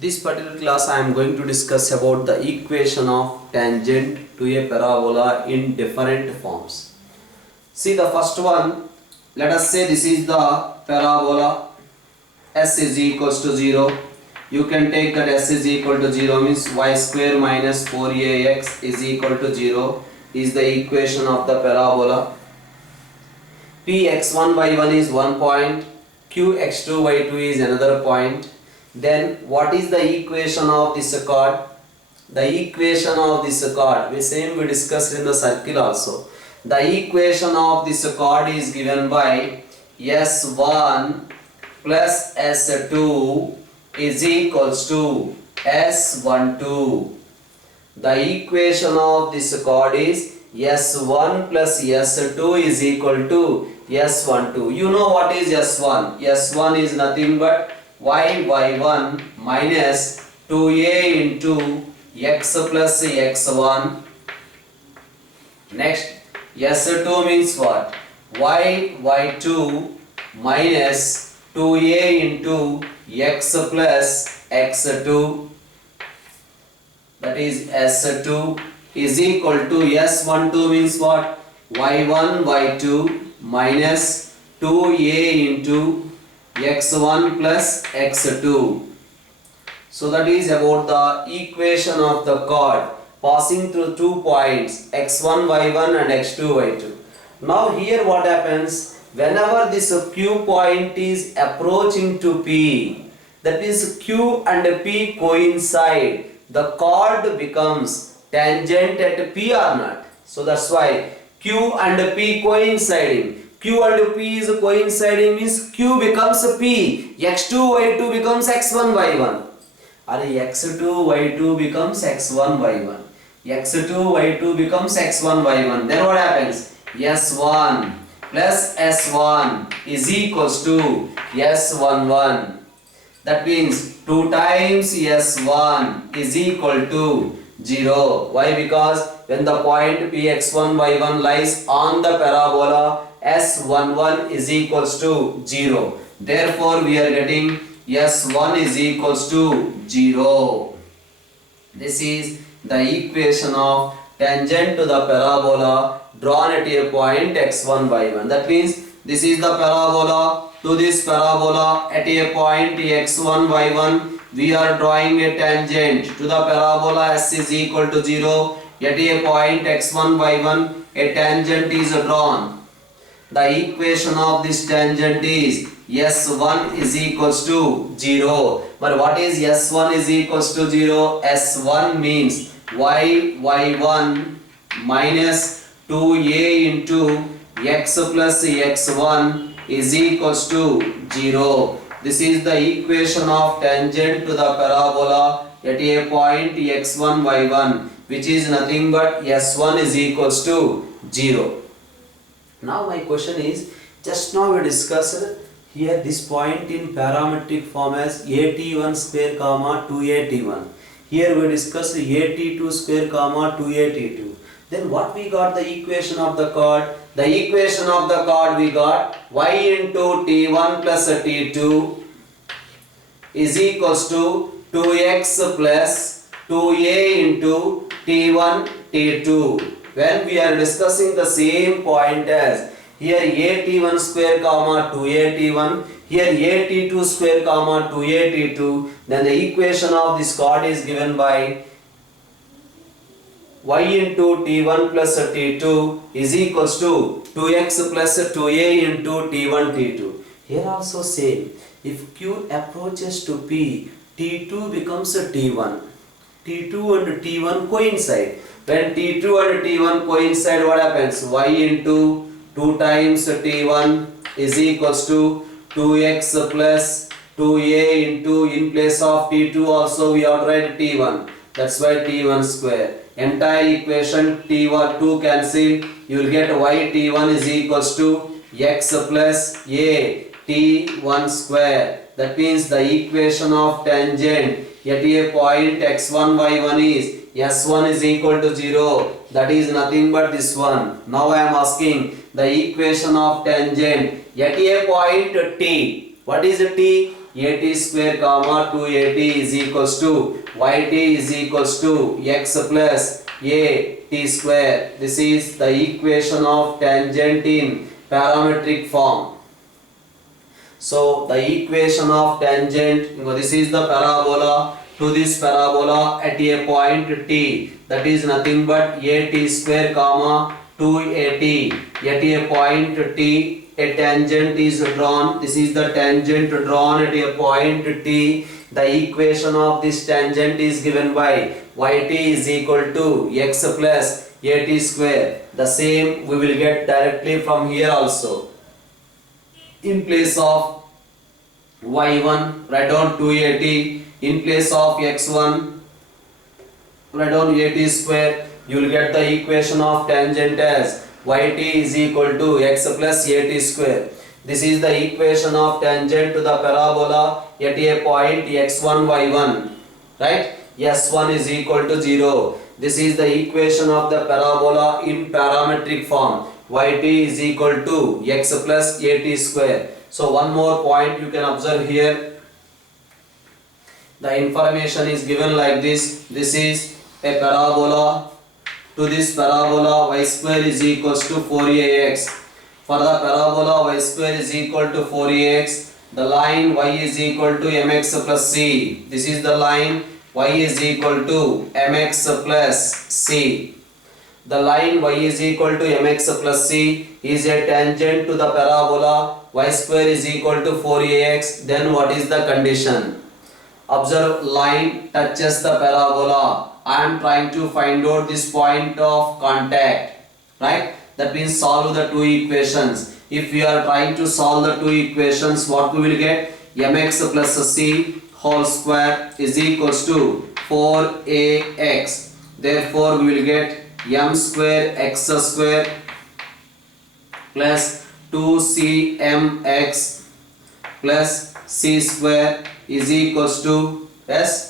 This particular class I am going to discuss about the equation of tangent to a parabola in different forms. See the first one, let us say this is the parabola, s is equals to 0. You can take that s is equal to 0 means y square minus 4ax is equal to 0 is the equation of the parabola. P x1 by 1 is 1 point, q x2 by 2 is another point. Then what is the equation of this chord? The equation of this chord, we discussed in the circle also. The equation of this chord is given by S1 plus S2 is equals to S12. The equation of this chord is S1 plus S2 is equal to S12. You know what is S1? S1 is nothing but y1 minus 2a into x plus x1. Next, S2 means what? y2 minus 2a into x plus x2, that is S2 is equal to S12 means what? y1 y2 minus 2a into x1 plus x2. So that is about the equation of the chord passing through 2 points x1 y1 and x2 y2. Now here what happens, whenever this q point is approaching to p, that is q and p coincide, the chord becomes tangent at p or not. So that's why q and p coinciding. Q and P is coinciding means Q becomes P, x2 y2 becomes x1 y1, or x2 y2 becomes x1 y1, x2 y2 becomes x1 y1. Then what happens? S1 plus S1 is equals to S11. That means 2 times S1 is equal to 0. Why? Because when the point Px1 y1 lies on the parabola, S11 is equals to 0. Therefore, we are getting S1 is equals to 0. This is the equation of tangent to the parabola drawn at a point x1 y1. That means this is the parabola. To this parabola at a point x1 y1, we are drawing a tangent to the parabola s is equal to 0. At a point x1 y1, a tangent is drawn. The equation of this tangent is S1 is equals to 0. But what is S1 is equals to 0? S1 means y1 minus 2a into x plus x1 is equals to 0. This is the equation of tangent to the parabola at a point x1 y1, which is nothing but S1 is equals to 0. Now my question is, just now we discussed here this point in parametric form as at1 square comma 2at1. Here we discussed at2 square comma 2at2. Then what we got the equation of the chord? The equation of the chord we got y into t1 plus t2 is equals to 2x plus 2a into t1 t2. When we are discussing the same point as here at1 square comma 2at1, here at2 square comma 2at2, then the equation of this chord is given by y into t1 plus t2 is equals to 2x plus 2a into t1 t2. Here also same, if q approaches to p, t2 becomes a t1. t2 and t1 coincide. When t2 and t1 coincide, what happens? Y into 2 times t1 is equals to 2x plus 2a into, in place of t2 also we have to write t1. That's why t1 square. Entire equation t1 2 cancel. You will get y t1 is equals to x plus a t1 square. That means the equation of tangent at a point x1 y1 is S1 is equal to 0. That is nothing but this one. Now I am asking the equation of tangent at a point t. What is t? at square comma 2at is equals to yt is equals to x plus a t square. This is the equation of tangent in parametric form. So the equation of tangent, this is the parabola. To this parabola at a point t, that is nothing but at square comma 2at. At a point t, a tangent is drawn. This is the tangent drawn at a point t. The equation of this tangent is given by yt is equal to x plus at square. The same we will get directly from here also. In place of y1 write down 2at, in place of x1 write down at square. You will get the equation of tangent as yt is equal to x plus at square. This is the equation of tangent to the parabola at a point x1 y1, right? S1 is equal to 0. This is the equation of the parabola in parametric form. Yt is equal to x plus at square. So one more point you can observe here. The information is given like this. This is a parabola. To this parabola y square is equals to 4ax. For the parabola y square is equal to 4ax, the line y is equal to mx plus c. This is the line y is equal to mx plus c. The line y is equal to mx plus c is a tangent to the parabola y square is equal to 4ax. Then what is the condition? Observe, line touches the parabola. I am trying to find out this point of contact, right? That means solve the two equations. If we are trying to solve the two equations, what we will get? Mx plus c whole square is equals to 4ax. Therefore we will get m square x square plus 2cmx plus c square is equals to s.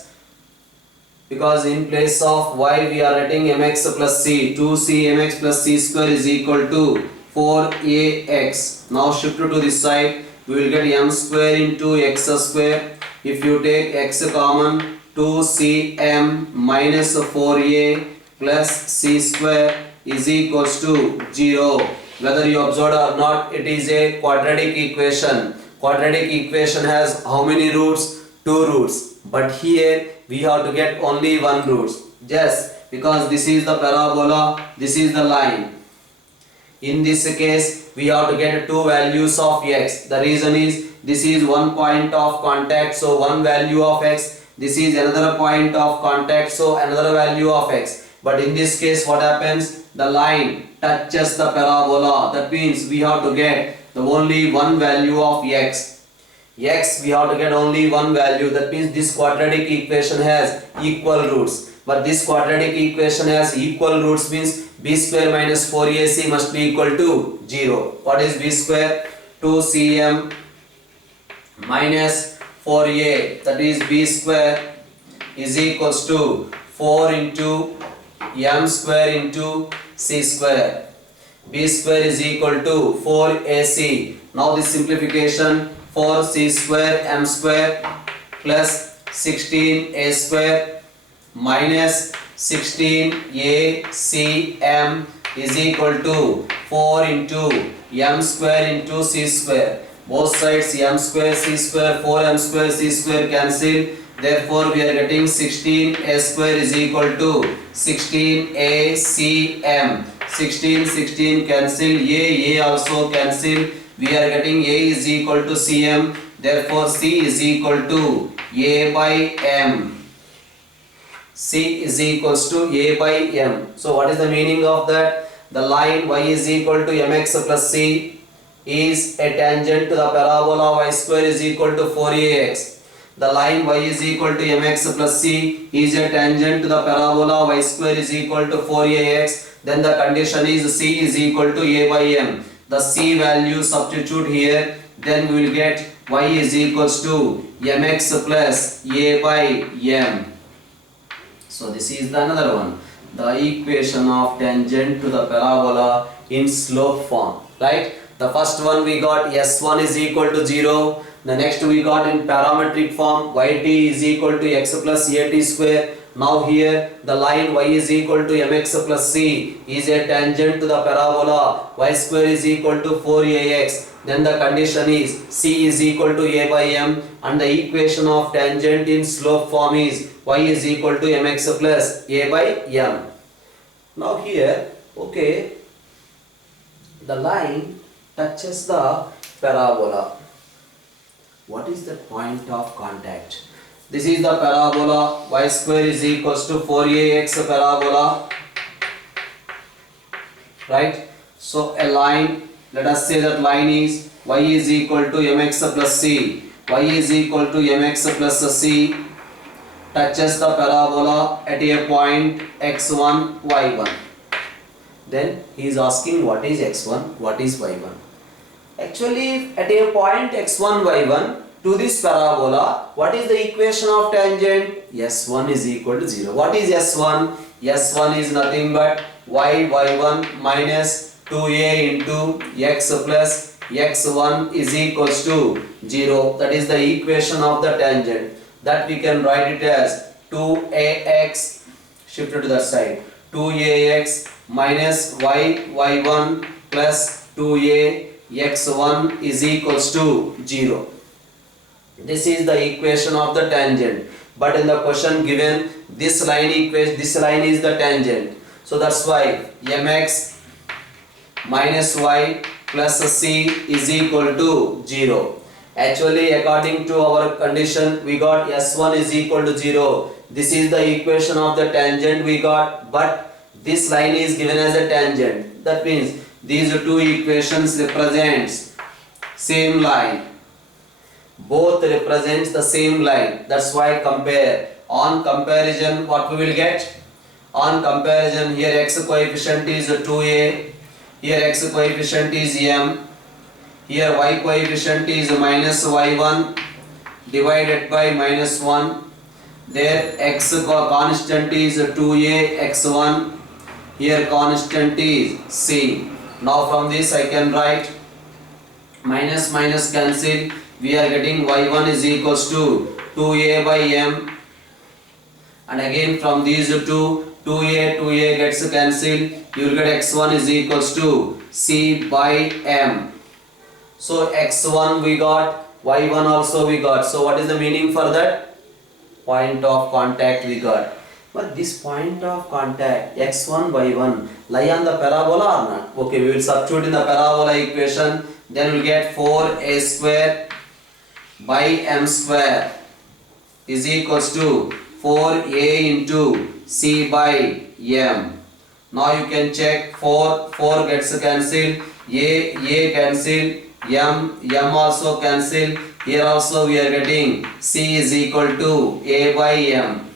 Because in place of y we are writing mx plus c. 2cmx plus c square is equal to 4ax. Now shift to this side. We will get m square into x square. If you take x common, 2cm minus 4a plus c square is equals to 0. Whether you observed or not, it is a quadratic equation. Quadratic equation has how many roots? 2 roots. But here we have to get only one root, just because this is the parabola, this is the line. In this case we have to get two values of x. The reason is this is one point of contact, so one value of x. This is another point of contact, so another value of x. But in this case what happens? The line touches the parabola. That means we have to get the only one value of x. X we have to get only one value. That means this quadratic equation has equal roots. But this quadratic equation has equal roots means b square minus 4ac must be equal to 0. What is b square? 2cm minus 4a, that is b square is equals to 4 into m square into c square. B square is equal to 4ac. Now this simplification, 4c square m square plus 16a square minus 16acm is equal to 4 into m square into c square. Both sides m square c square 4m square c square cancel. Therefore we are getting 16a square is equal to 16acm. 16 cancel, a also cancel. We are getting a is equal to cm. Therefore c is equal to a by m. C is equals to a by m. So what is the meaning of that? The line y is equal to mx plus c is a tangent to the parabola y square is equal to 4ax. The line y is equal to mx plus c is a tangent to the parabola y square is equal to 4ax. Then the condition is c is equal to a by m. The c value substitute here, then we will get y is equals to mx plus a by m. So this is the another one, the equation of tangent to the parabola in slope form, right? The first one we got s1 is equal to 0, The next we got in parametric form yt is equal to x plus at square. Now here the line y is equal to mx plus c is a tangent to the parabola y square is equal to 4ax. Then the condition is c is equal to a by m, and the equation of tangent in slope form is y is equal to mx plus a by m. Now here, okay, the line touches the parabola. What is the point of contact? This is the parabola, y square is equals to 4ax parabola, right? So a line, let us say that line is y is equal to mx plus c, y is equal to mx plus c, touches the parabola at a point x1, y1. Then he is asking what is x1, what is y1. Actually, at a point x1, y1 to this parabola, what is the equation of tangent? S1 is equal to 0. What is S1? S1 is nothing but y1 minus 2a into x plus x1 is equals to 0. That is the equation of the tangent. That we can write it as 2ax, shifted to the side, 2ax minus y1 plus 2a x1 is equals to 0. This is the equation of the tangent. But in the question given, this line is the tangent. So that's why mx minus y plus c is equal to 0. Actually, according to our condition, we got s1 is equal to 0. This is the equation of the tangent we got, but this line is given as a tangent. That means these two equations represents same line. Both represents the same line. That's why compare. On comparison, what we will get? On comparison, here x coefficient is 2a, here x coefficient is m, here y coefficient is minus y1 divided by minus 1. There x constant is 2a x1, here constant is c. Now from this I can write minus minus cancel. We are getting y1 is equals to 2a by m, and again from these two 2a gets cancelled. You will get x1 is equals to c by m. So x1 we got, y1 also we got. So what is the meaning for that? Point of contact we got. But this point of contact x1, y1 lie on the parabola or not? Okay, we will substitute in the parabola equation. Then we will get 4a square by m square is equals to 4a into c by m. Now you can check 4 gets cancelled, a cancelled, m also cancelled. Here also we are getting c is equal to a by m.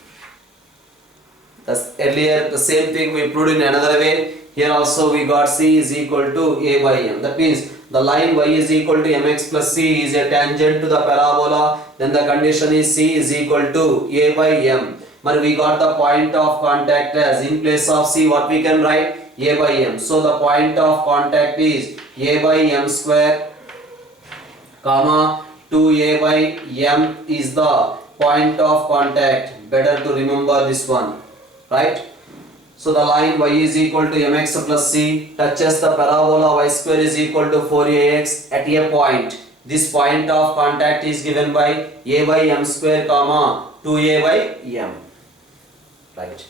Thus earlier the same thing we proved in another way. Here also we got c is equal to a by m. That means the line y is equal to mx plus c is a tangent to the parabola. Then the condition is c is equal to a by m. But we got the point of contact as, in place of c what we can write? A by m. So the point of contact is a by m square, comma 2a by m is the point of contact. Better to remember this one, right? So the line y is equal to mx plus c touches the parabola y square is equal to 4ax at a point. This point of contact is given by a by m square comma 2a by m, right?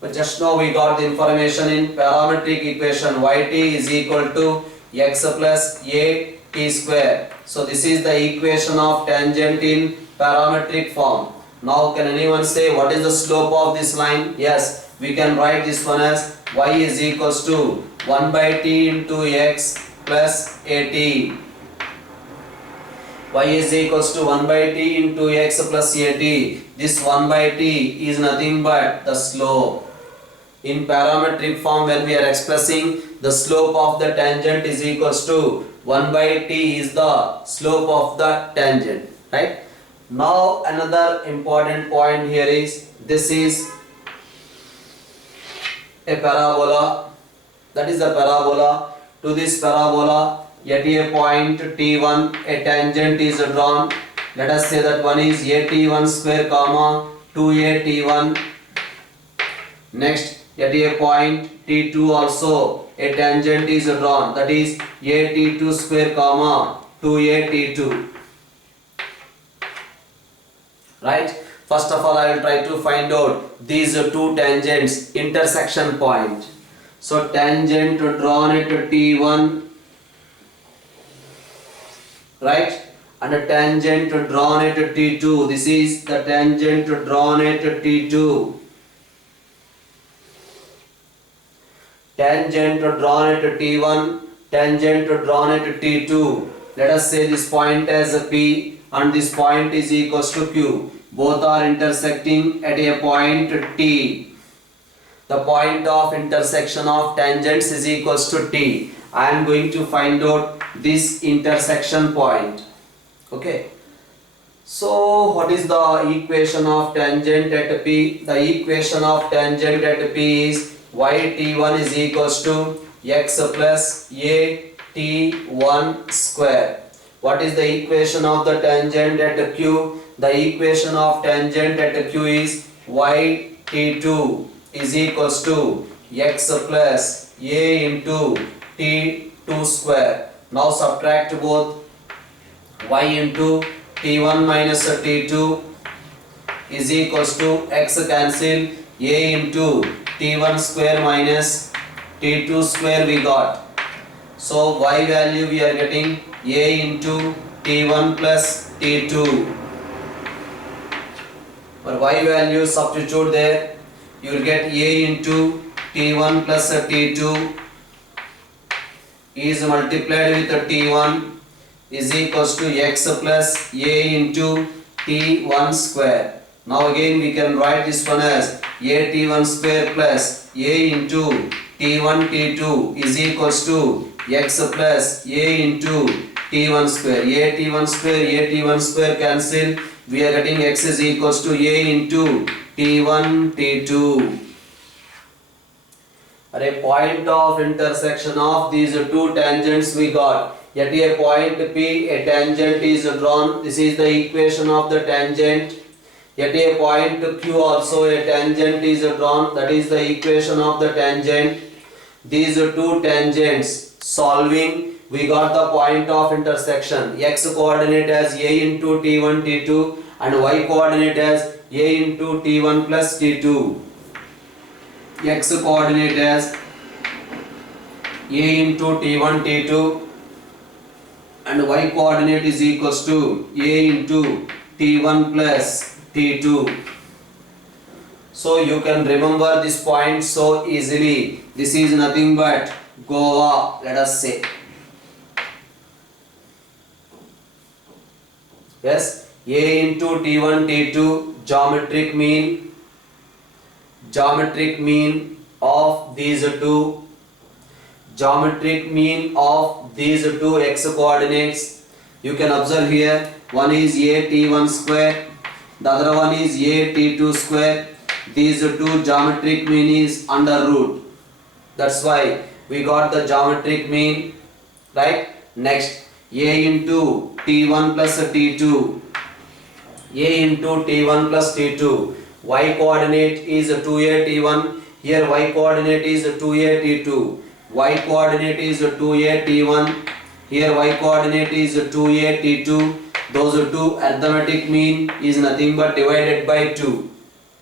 But just now we got the information in parametric equation yt is equal to x plus a t square. So this is the equation of tangent in parametric form. Now can anyone say what is the slope of this line? Yes, we can write this one as y is equals to 1 by t into x plus at. Y is equals to 1 by t into x plus at. This 1 by t is nothing but the slope. In parametric form, when we are expressing the slope of the tangent is equals to 1 by t is the slope of the tangent, right? Now another important point here is, this is a parabola, that is the parabola to this parabola. At a point T1 a tangent is drawn. Let us say that one is AT1 square comma 2AT1. Next, at a point T2 also a tangent is drawn, that is AT2 square comma 2AT2. Right? First of all, I will try to find out these two tangents intersection point. So tangent drawn at T1, right, and a tangent drawn at T2. This is the tangent drawn at T2. Tangent drawn at T1, tangent drawn at T2. Let us say this point as a P and this point is equals to Q. Both are intersecting at a point T. The point of intersection of tangents is equals to T. I am going to find out this intersection point. Okay. So what is the equation of tangent at P? The equation of tangent at P is yt1 is equals to x plus a t1 square. What is the equation of the tangent at Q? The equation of tangent at Q is yt2 is equals to x plus a into t2 square. Now subtract both. Y into t1 minus t2 is equals to x cancel, a into t1 square minus t2 square we got. So y value we are getting a into t1 plus t2. For y value substitute there, you will get a into t1 plus t2 is multiplied with t1 is equals to x plus a into t1 square. Now again we can write this one as a t1 square plus a into t1 t2 is equals to x plus a into t1 square. A t1 square, a t1 square cancel. We are getting x is equals to a into t1 t2. At a point of intersection of these two tangents we got. At a point P, a tangent is drawn. This is the equation of the tangent. At a point Q also a tangent is drawn. That is the equation of the tangent. These two tangents solving, we got the point of intersection. X coordinate as a into t1 t2 and y coordinate as a into t1 plus t2. X coordinate as a into t1 t2 and y coordinate is equals to a into t1 plus t2. So you can remember this point so easily. This is nothing but Goa, let us say. Yes, a into t1 t2 geometric mean of these two x coordinates. You can observe here, one is a t1 square, the other one is a t2 square. These two geometric mean is under root. That's why we got the geometric mean, right? Next, a into t1 plus t2, a into t1 plus t2. Y coordinate is 2a t1. Here y coordinate is 2a t2. Y coordinate is 2a t1. Here y coordinate is 2a t2. Those two arithmetic mean is nothing but divided by 2.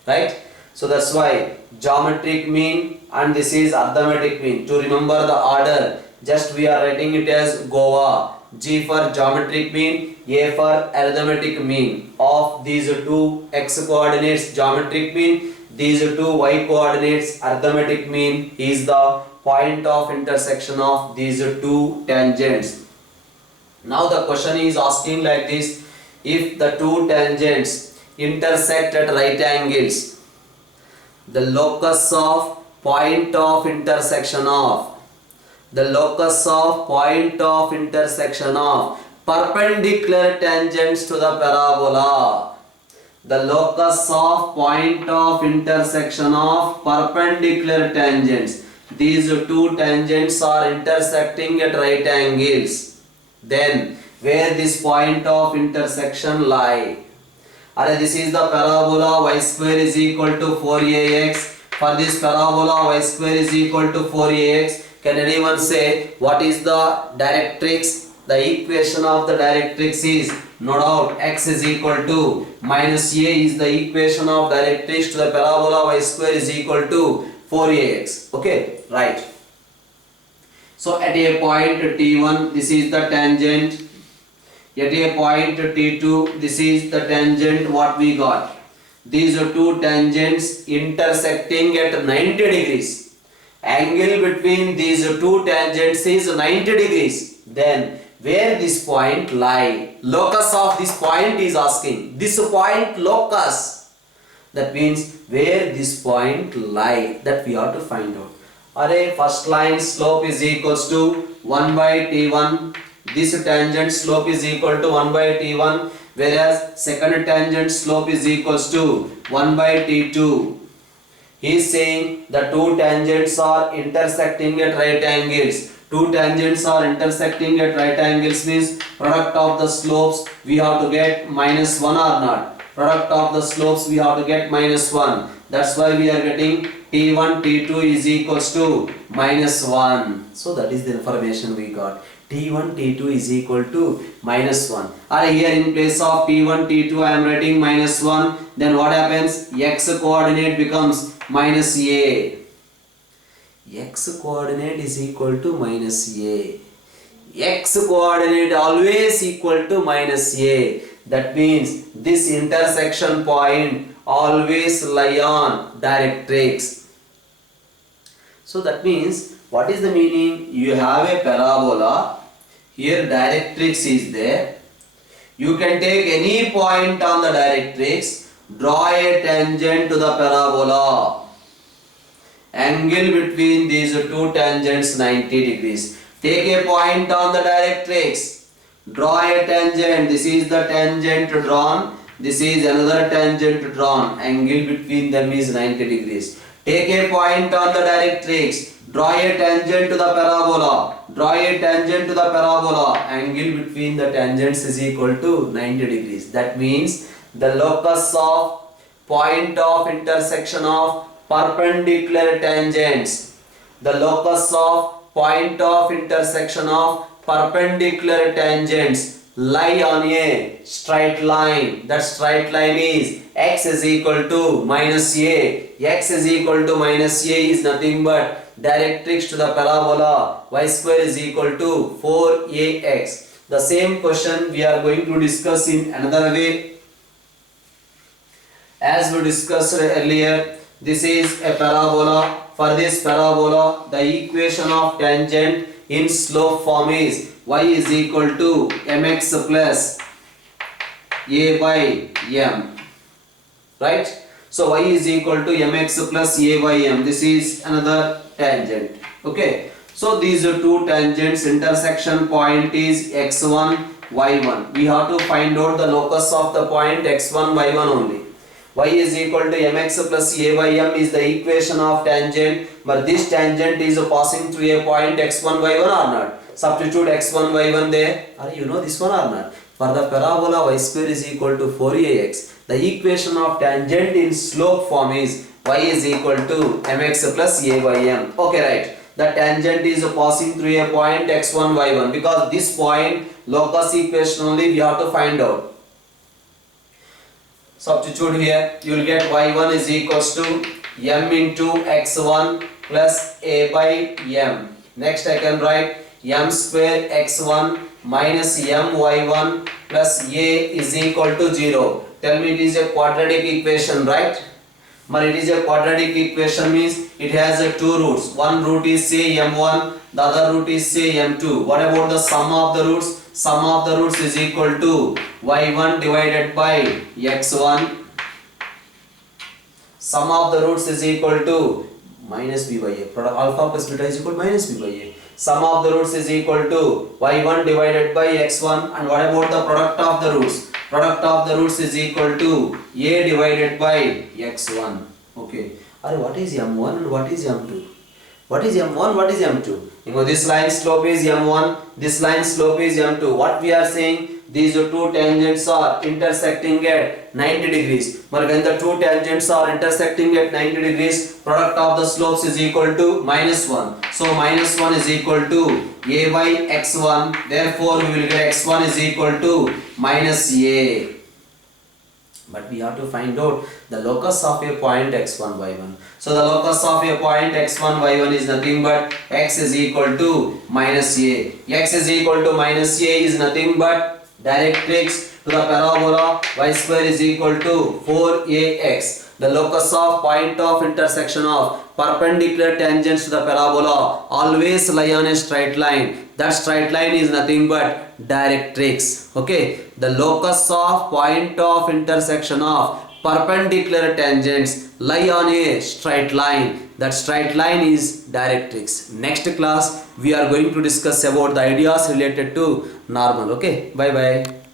Right? So that's why geometric mean and this is arithmetic mean. To remember the order, just we are writing it as Goa. G for geometric mean, A for arithmetic mean of these two x coordinates geometric mean, these two y coordinates arithmetic mean is the point of intersection of these two tangents. Now the question is asking like this: if the two tangents intersect at right angles, the locus of point of intersection of perpendicular tangents to the parabola. The locus of point of intersection of perpendicular tangents. these two tangents are intersecting at right angles, then where this point of intersection lie? This is the parabola y square is equal to 4ax. For this parabola y square is equal to 4ax, can anyone say what is the directrix? The equation of the directrix is no doubt x is equal to minus a is the equation of directrix to the parabola y square is equal to 4ax. Okay, right. So at a point t1, this is the tangent. At a point t2, this is the tangent what we got. These are two tangents intersecting at 90 degrees. Angle between these two tangents is 90 degrees. Then where this point lie? Locus of this point is asking. This point locus. That means where this point lie, that we have to find out. First line slope is equals to 1 by t1. This tangent slope is equal to 1 by t1, whereas second tangent slope is equals to 1 by t2. He is saying the two tangents are intersecting at right angles. Two tangents are intersecting at right angles means product of the slopes we have to get minus 1 or not. Product of the slopes we have to get minus 1. That's why we are getting t1 t2 is equals to minus 1. So that is the information we got. T1 T2 is equal to minus 1. Here in place of T1 T2 I am writing minus 1. Then what happens? X coordinate becomes minus a. X coordinate is equal to minus a. X coordinate always equal to minus a. That means this intersection point always lie on directrix. So that means what is the meaning? You have a parabola. Here directrix is there. You can take any point on the directrix, draw a tangent to the parabola. Angle between these two tangents 90 degrees. Take a point on the directrix, draw a tangent. This is the tangent drawn. This is another tangent drawn. Angle between them is 90 degrees. Take a point on the directrix. Draw a tangent to the parabola. Draw a tangent to the parabola. Angle between the tangents is equal to 90 degrees. That means the locus of point of intersection of perpendicular tangents. The locus of point of intersection of perpendicular tangents lie on a straight line. That straight line is x is equal to minus a. X is equal to minus a is nothing but directrix to the parabola y square is equal to 4ax. The same question we are going to discuss in another way. As we discussed earlier, this is a parabola. For this parabola, the equation of tangent in slope form is y is equal to mx plus a by m. Right? So y is equal to mx plus a by m. This is another tangent. Okay. So these are two tangents. Intersection point is x1, y1. We have to find out the locus of the point x1, y1 only. Y is equal to mx plus a by m is the equation of tangent. But this tangent is passing through a point x1, y1 or not. Substitute x1, y1 there. You know this one or not? For the parabola y square is equal to 4ax. The equation of tangent in slope form is y is equal to mx plus a by m. Okay, right. The tangent is passing through a point x1, y1. Because this point locus equation only we have to find out. Substitute here. You will get y1 is equals to m into x1 plus a by m. Next I can write m square x1 minus m y1 plus a is equal to 0. Tell me it is a quadratic equation, right? But it is a quadratic equation means it has two roots. One root is say m1, the other root is say m2. What about the sum of the roots? Sum of the roots is equal to y1 divided by x1. Sum of the roots is equal to minus b by a. Product alpha plus beta is equal to minus b by a. Sum of the roots is equal to y1 divided by x1. And what about the product of the roots? Product of the roots is equal to a divided by x1. Okay. What is m1 and what is m2? What is m1? What is m2? You know, this line slope is m1, this line slope is m2. What we are saying? These two tangents are intersecting at 90 degrees. But when the two tangents are intersecting at 90 degrees, product of the slopes is equal to -1. So -1 is equal to a by x1. Therefore, we will get x1 is equal to -a. But we have to find out the locus of a point x1, y1. So the locus of a point x1, y1 is nothing but x is equal to -a. X is equal to -a is nothing but directrix to the parabola y square is equal to 4ax. The locus of point of intersection of perpendicular tangents to the parabola always lie on a straight line. That straight line is nothing but directrix. Okay, the locus of point of intersection of perpendicular tangents lie on a straight line. That straight line is directrix. Next class we are going to discuss about the ideas related to normal. Okay, bye bye.